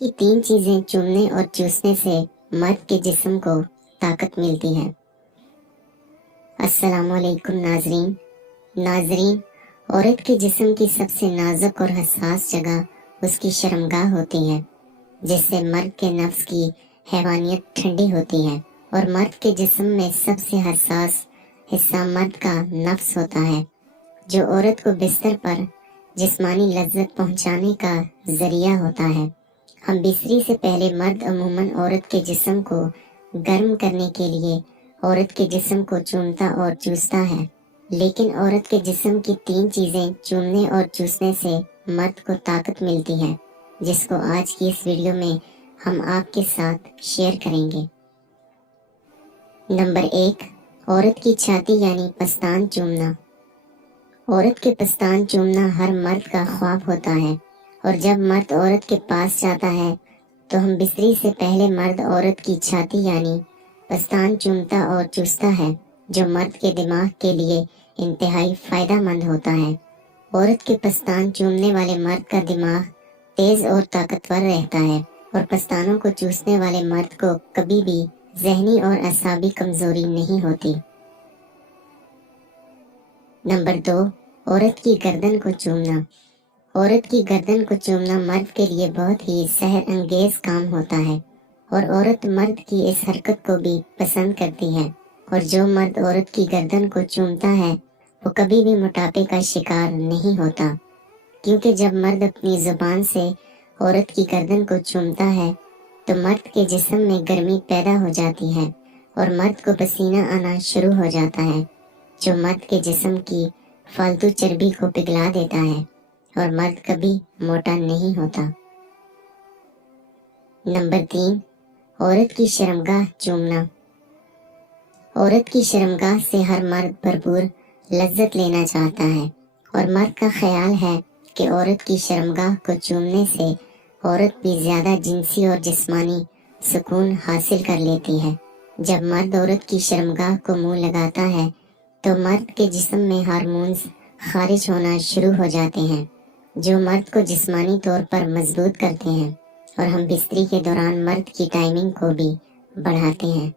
कि 3 चीजें चूमने और चूसने से मर्द के जिस्म को ताकत मिलती है। अस्सलामुअलैकुम नाजरीन, औरत के जिस्म की सबसे नाजुक और हसास जगह उसकी शर्मगाह होती है, जिससे मर्द के नफ्स की हैवानियत ठंडी होती है। और मर्द के जिस्म में सबसे हसास हिस्सा मर्द का नफ्स होता है, जो औरत को बिस्तर पर जिस्मानी लज्जत पहुंचाने का जरिया होता है। हम बिस्तरी से पहले मर्द अमूमन औरत के जिस्म को गर्म करने के लिए औरत के जिस्म को चूमता और चूसता है, लेकिन औरत के जिस्म की 3 चीजें चूमने और चूसने से मर्द को ताकत मिलती है, जिसको आज की इस वीडियो में हम आपके साथ शेयर करेंगे। नंबर 1, औरत की छाती यानी पस्तान चूमना। औरत के पस्तान चूमना हर मर्द का ख्वाब होता है, और जब मर्द औरत के पास जाता है तो हम बिस्तरी से पहले मर्द औरत की छाती यानी पस्तान चूमता और चूसता है, जो मर्द के दिमाग के लिए इंतहाई फायदेमंद होता है। औरत के पस्तान चूमने वाले मर्द का दिमाग तेज और ताकतवर रहता है, और पस्तानों को चूसने वाले मर्द को कभी भी ज़हनी और असाबी कमजोरी नहीं होती। नंबर 2, औरत की गर्दन को चूमना। औरत की गर्दन को चूमना मर्द के लिए बहुत ही सहर अंगेज काम होता है, और औरत मर्द की इस हरकत को भी पसंद करती है। और जो मर्द औरत की गर्दन को चूमता है वो कभी भी मोटापे का शिकार नहीं होता, क्योंकि जब मर्द अपनी जुबान से औरत की गर्दन को चूमता है तो मर्द के जिस्म में गर्मी पैदा हो जाती है और मर्द को पसीना आना शुरू हो जाता है, जो मर्द के जिस्म की फालतू चर्बी को पिघला देता है, और मर्द कभी मोटा नहीं होता। नंबर 3, औरत की शर्मगाह चूमना। औरत की शर्मगाह से हर मर्द भरपूर लज्जत लेना चाहता है, और मर्द का ख्याल है कि औरत की शर्मगाह को चूमने से औरत भी ज्यादा जिनसी और जिस्मानी सुकून हासिल कर लेती है। जब मर्द औरत की शर्मगाह को मुंह लगाता है तो मर्द के जिस्म में हार्मोन्स खारिज होना शुरू हो जाते हैं, जो मर्द को जिस्मानी तौर पर मजबूत करते हैं, और हम बिस्तरी के दौरान मर्द की टाइमिंग को भी बढ़ाते हैं।